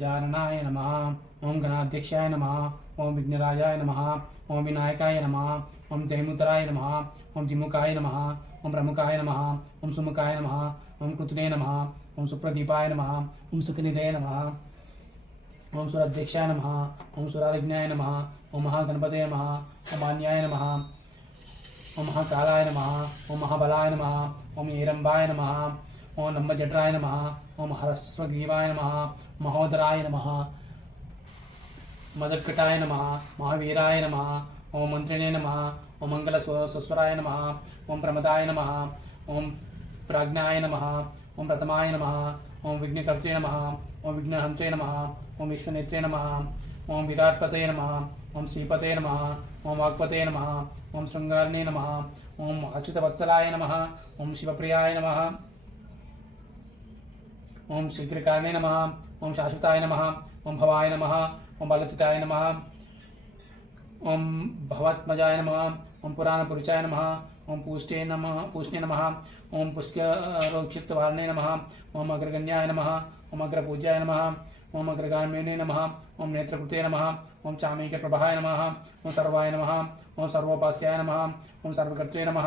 गजाननाय नम ओं गणाध्यक्षाय नम ओं विघ्नराजाय नम ओं विनायकाय नम ओं जयमुतराय नम ओं जिमुकाय नम ओं प्रमुखाय नम ओं सुमुखाय नम ओं कृतने नम ओं सुप्रदीपाय नम ओं सुखनिधय नम ओं सुराध्यक्षाय नम ओं सुरालिघ्नाय नम ओं महागणपते नम ओम नम ओं महाकालाय नम ओं महाबलाय नमः ओम नम ओं ओम नम्बजटराय नम ఓం హరస్వగ్రీవాయ నమ మహోదరాయ నమ మదర్కటాయ నమ మహావీరాయ నమ ఓం మంత్రిణే నమ ఓం మంగళ సుస్వరాయ నమ ఓం ప్రమదాయ నమ ఓం ప్రాజ్ఞాయ నమ ఓం ప్రథమాయ నమ ఓం విఘ్నకర్తే నమ ఓం విఘ్నహంతే నమ ఓం విశ్వనేత్రే నమ ఓం విరాట్పతే నమ ఓం శ్రీపతే నమ ఓం వాక్పతే నమ ఓం శృంగారిణే నమ ఓం అచ్యుతవత్సలాయ నమ ఓం శివప్రియాయ నమ ॐ शीघ्रकारणे नम, ओम शाश्वताय नम, ओम भवाय नम, ओम बालचिताय नम, ओम भवत्मजाय नम ॐ पुराणपुरुषाय नमः, ओम पूष्टे नम, पूष्णे नमः ॐ पुष्करोक्षित्वारणे नमः, ओम अग्रगण्याय नमः, ओम अग्रपूज्याय नमः ओम अग्रगामिने नमः ओम नेत्रकृते नमः ओम चामीके प्रभाय नमः ओम सर्वाय नमः ओम सर्वोपास्याय नमः ओम सर्वकर्त्वे नमः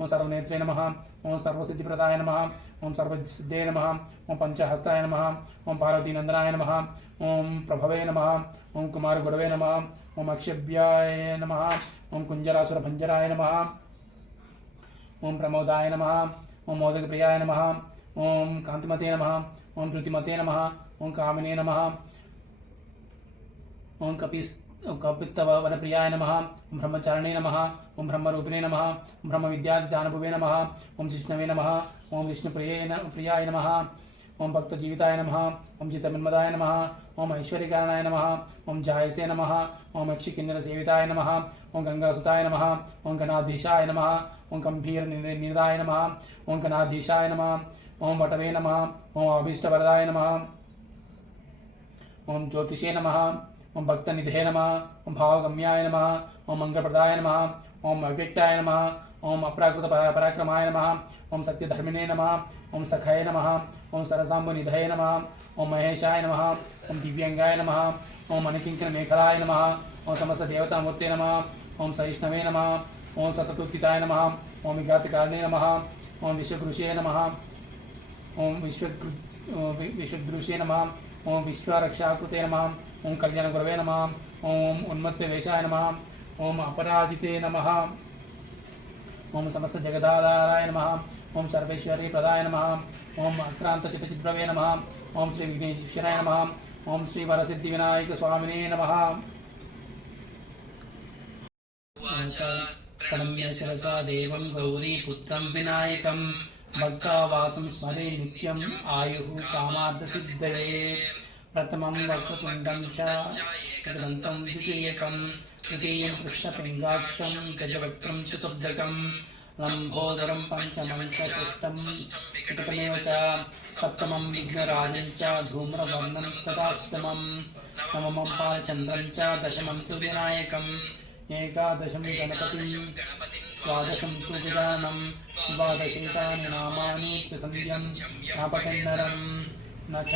ओम सर्वनेत्रे नमः ओम सर्वसिद्धिप्रदाय नमः ओम सर्वसिद्धे नमः ओम पंचहस्ताय नमः ओम पार्वतीनंदनाय नमः ओम प्रभवे नमः ओम कुमारगुरवे नमः ओम अक्षभ्याय नमः ओम कुञ्जरासुरभञ्जराय नमः ओम प्रमोदाय नमः ओम मोदकप्रियाय नमः ओम कान्तिमते नमः ओम श्रुतिमते नमः ఓం కామినే నమ ఓం కపిస్ కపిత్తవ వనప్రియాయ నమ ఓం బ్రహ్మచారిణే నమ ఓం బ్రహ్మరూపిణే నమ బ్రహ్మ విద్యాదానభువే నమ ఓం విష్ణవే నమ ఓం విష్ణు ప్రియే ప్రియాయ నమ ఓం భక్తజీవితాయ నమ ఓం చిత్తమన్మదాయ నమ ఓం ఐశ్వర్యకారణాయ నమ ఓం జాయసే నమ ఓం యక్షికిన్నర సేవితాయ నమ ఓం గంగాసుతాయ నమ ఓం గణాధీశాయ నమ ఓం గంభీర నిదాయ నమ ఓం గణాధీశాయ నమ ఓం వటవే నమ ఓం అభీష్టవరదాయ నమ ఓం జ్యోతిషే నమ ఓం భక్తనిధే నమ ఓం భావగమ్యాయ నమ ఓం మంగళప్రదాయ నమ ఓం అవ్యక్తాయ నమ ఓం అప్రాకృత పరాక్రమాయ నమ ఓం సత్యధర్మిణే నమ ఓం సఖాయ నమ ఓం సరసాంబునిధయ నమ ఓం మహేశాయ నమ ఓం దివ్యంగాయ నమ ఓం అనికింకన మేఖలాయ నమ ఓం సమస్త దేవతామూర్తే నమ ఓం సహిష్ణవే నమ ఓం సతతుత్తితాయ నమ ఓం విఘాతకారణే నమ ఓం విశ్వకృషే నమ ఓం విశ్వ విశ్వదృషే నమ ఓం విశ్వారక్షాకృతే నమ ఓం కళ్యాణ గురవే నమ ఓం ఉన్మత్త వేషాయ నమ ఓం అపరాజితే నమ. ఓం సమస్త జగదాధారాయ నమ ఓం సర్వేశ్వరీ ప్రదాయ నమ ఓం అక్రాంత చిత్తచిద్రవే నమ ఓం శ్రీ విఘ్నేశ్వరాయ నమ ఓం శ్రీ వరసిద్ధి వినాయక స్వామినే నమ ప్రణమ్య శిరసా దేవం గౌరీ పుత్రం వినాయకం. भक्तावासं स्मरे नित्यम् आयुः कामार्थसिद्धये। प्रथमं वक्रतुण्डं च एकदन्तं द्वितीयकं, तृतीयं कृष्णपिङ्गाक्षं गजवक्त्रं चतुर्दकं, लम्बोदरं पञ्चमं च षष्ठं विकटमेव च। सप्तमं विघ्नराजं च धूम्रवर्णं तथाष्टमं नवमं पालचन्द्रं च दशमं तु विनायकम् एकादशं गणपतिं द्वादशं कुकुदानं द्वादशैतानि नामानीत्यसंयं नापकन्नरम् न च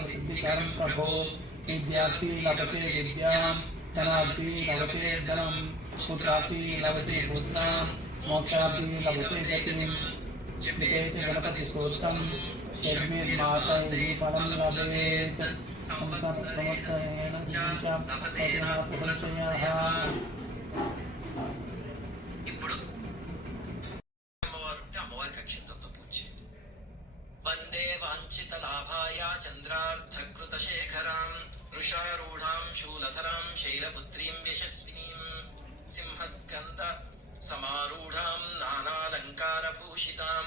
सिद्धिकारं प्रभो विद्यापि लभते विद्यां धनापि लभते धनं पुत्रापि लभते पुत्रां मोक्षापि लभते गतिं। गणपतिस्तोत्रं यज्ञेर्मातरफलं लभेत्। संसत्समर्थनेन जीविका प्रशंसयाः ఇప్పుడు అమ్మవారు ఉంటే అమ్మవారికి అక్షంతలతో పూజ చేయండి వందే వాంఛిత లాభాయ చంద్రార్థకృత శేఖరాం వృషారూఢాం శూలధరాం శైలపుత్రీం యశస్వినీం సింహస్కంద సమారూఢాం నానాలంకారభూషితాం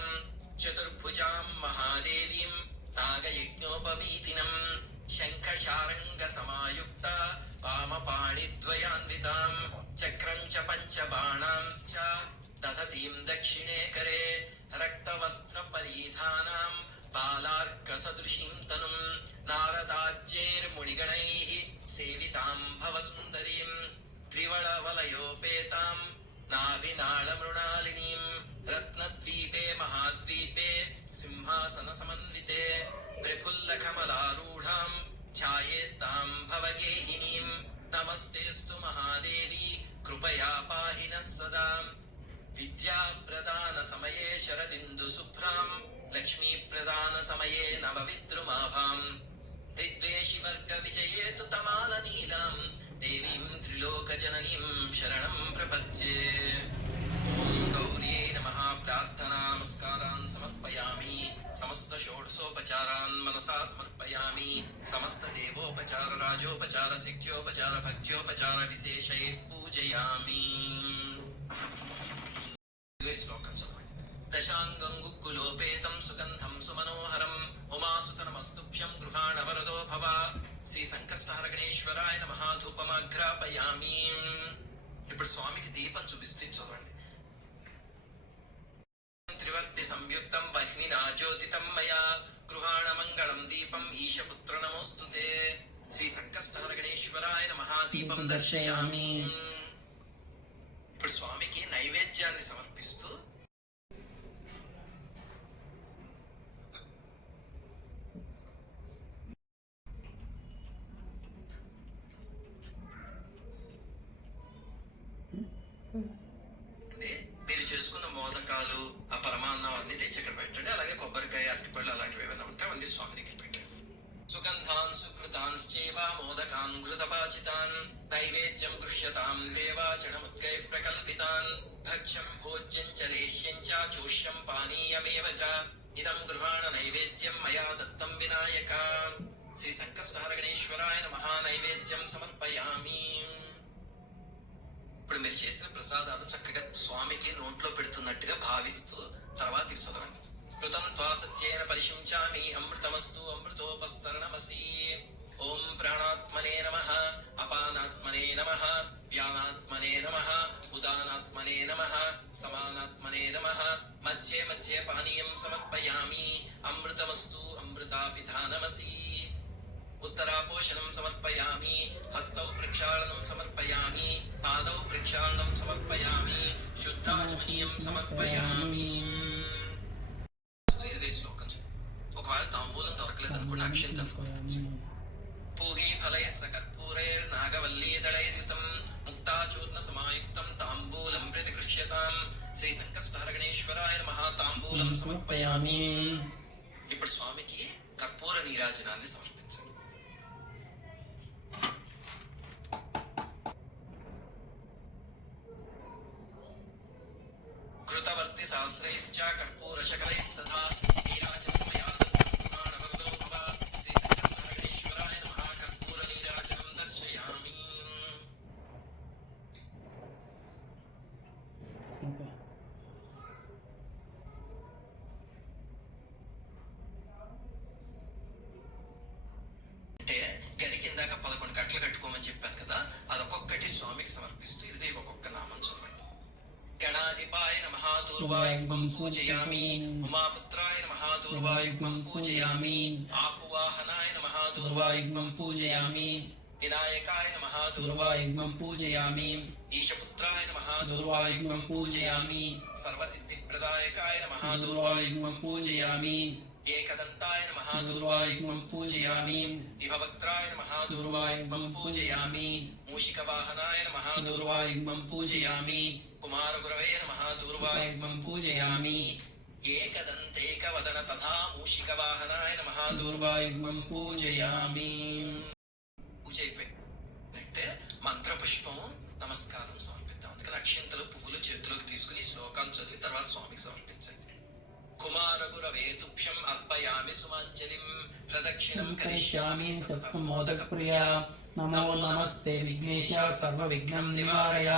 చతుర్భుజాం మహాదేవీం నాగయజ్ఞోపవీతినం శంఖశారంగ సమాయుక్త వామపాణిద్వయాన్వితాం చక్రం చ పంచబాణాంశ్చ దధతీం దక్షిణే కరే బాలార్క సదృశీం తనుం నారదాజ్యైర్మునిగణైः సేవితాం భవసుन्दరీం త్రివళవలయోపేతాం నాభినాళమృణాలినీం రత్నద్వీపే మహాద్వీపే సింహాసన సమన్వితే విపుల్లకమలారూఢాం ఛాయేత్తాం భవగేహినీం నమస్తేస్తు మహాదేవి కృపయా పాహిన సదా విద్యాప్రదాన సమయే శరదిందు శుభ్రాం లక్ష్మీ ప్రదాన సమయే నవ విద్రుమాభాం విద్వేషి వర్గ విజయేతు తమాల నీలాం దేవీం త్రిలోక జననీం శరణం ప్రపద్యే ఓం గౌరీ సమర్పయామి సమస్త దేవోపచార రాజోపచార శక్త్యోపచార భక్త్యోపచార విశేషై పూజయామి శ్లోకం చదవండి సుగంధం సుమనోహరం ఉమాసుతనమస్తుభ్యం గృహాణవరదో భవ శ్రీ సంకష్టహర గణేశ్వరాయ ఇప్పుడు స్వామికి దీపం చూపిస్తే త్రివర్తి సంయుక్తం మయా। గృహాణ మంగళం దీపం ఈశపుత్ర నమోస్తుతే శ్రీ సంకష్టహర గణేశ్వరాయ నమః. దీపం దర్శయామి. పరమాన్నం ఇక్కడ పెట్టండి అలాగే కొబ్బరికాయ అరటిపళ్ళు అలాంటివి ఏమైనా ఉంటే అవన్నీ స్వామి దగ్గర పెట్టండి సుగంధాన్ సుకృతాంశ్చేవ మోదకాన్ ఘృతపాచితాన్ నైవేద్యం గృహ్యతాం దేవాచనముద్గైః ప్రకల్పితాన్ భక్ష్యం భోజ్యం చ లేహ్యం చ చూష్యం పానీయమేవ చ ఇదం గృహాణ నైవేద్యం మయా దత్తం వినాయక. శ్రీ సంకష్టహర గణేశ్వరాయ మహానైవేద్యం సమర్పయామి. ఇప్పుడు మీరు చేసిన ప్రసాదాలు చక్కగా స్వామికి నోట్లో పెడుతున్నట్టుగా భావిస్తూ తర్వాత ఇది చదవండి కృతం త్వా సత్యేన పరిశుంచామి అమృతమస్తు అమృతోపస్తరణమసి ఓం ప్రాణాత్మనే నమ అపానాత్మనే నమ వ్యానాత్మనే నమ ఉదానాత్మనే నమ సమానాత్మనే నమ మధ్యే మధ్యే పానీయం సమర్పయామి అమృతమస్తు అమృతాపిధానమసి उत्तरापोषणं समर्पयामि हस्तौ प्रक्षालनं समर्पयामि पादौ प्रक्षालनं समर्पयामि शुद्धाचमनीयं సమర్పయామి కష్టహరణేశ్వరాయ మహాతాంబూలం సమర్పయామి. ఇప్పుడు స్వామికి కర్పూర నీరాజనాన్ని సమర్పించండి. కృతవర్తి సహస్రైశ్చ నమః దూర్వాయుగ్మం పూజయామి ఉమాపుత్రాయ నమః దూర్వాయుగ్మం పూజయామి ఆకువాహనాయ నమః దూర్వాయుగ్మం పూజయామి వినాయకాయ నమః దూర్వాయుగ్మం పూజయామి ఈశపుత్రాయ నమః దూర్వాయుగ్మం పూజయామి సర్వసిద్ధిప్రదాయకాయ నమః దూర్వాయుగ్మం పూజయామి ఏకదంతాయ నమః దూర్వాయుగ్మం పూజయామి విభవక్త్రాయ నమః దూర్వాయుగ్మం పూజయామి మూషికవాహనాయ నమః దూర్వాయుగ్మం పూజయామి కుమారగురవే నమః దూర్వాయుగ్మం పూజయామి. ఏకదంతేకవదన తథా మూషికవాహనాయ నమః దూర్వాయుగ్మం పూజయామి. పూజ అయిపోయి అంటే మంత్రపుష్పం నమస్కారం సమర్పిద్దాం. అందుకని అక్షంతలు పువ్వులు చేతిలోకి తీసుకుని శ్లోకాలు చదివి తర్వాత స్వామికి సమర్పించండి. కుమారగురవే తుభ్యం అర్పయామి సుమాంజలిం ప్రదక్షిణం కరిష్యామి సతతం మోదకప్రియా నమో నమస్తే విఘ్నేశ సర్వ విఘ్నం నివారయ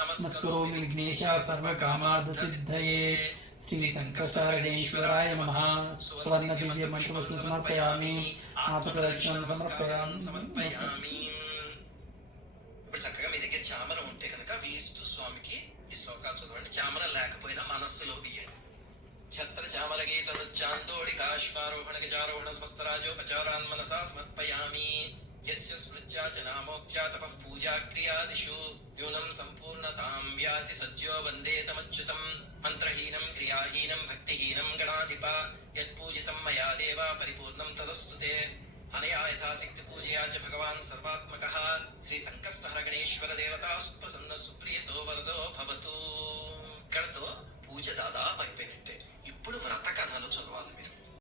నమస్కరోమి విఘ్నేశ సర్వకామార్థ సిద్ధయే శ్రీ సంకష్టహరణేశ్వరాయ నమః సువర్ణ దివ్య సమర్పయామి ఆపదరక్షణం సమర్పయామి సమర్పయామి ఇప్పుడు చక్కగా మీ దగ్గర చామరం ఉంటే కనుక వీస్తూ స్వామికి ఈ శ్లోకాలు చదవండి. చామరం లేకపోయినా మనస్సులో వీయండి ఛత్ర చామల గీతను చాందోడి కాశ్వారోహణ గజారోహణ స్వస్థరాజోపచారాన్ మనసా సమర్పయామి యస్య స్మృత్యా చ నామోక్త్యా తపః పూజా క్రియాదిషు యూనం సంపూర్ణతాం వ్యాతి సజ్జో వందే తమచ్యుతం మంత్రహీనం క్రియాహీనం భక్తిహీనం గణాధిప యత్పూజితం మయా దేవా పరిపూర్ణం తదస్తుతే అనయా యథాశక్తి పూజయా చ భగవాన్ సర్వాత్మక శ్రీ సంకష్టహర గణేశ్వర దేవతా సుప్రసన్న సుప్రియతో వరదో భవతు ఇక్కడతో పూజ దాదాపు అయిపోయినట్టే puro están atacando a los salvadores, mira.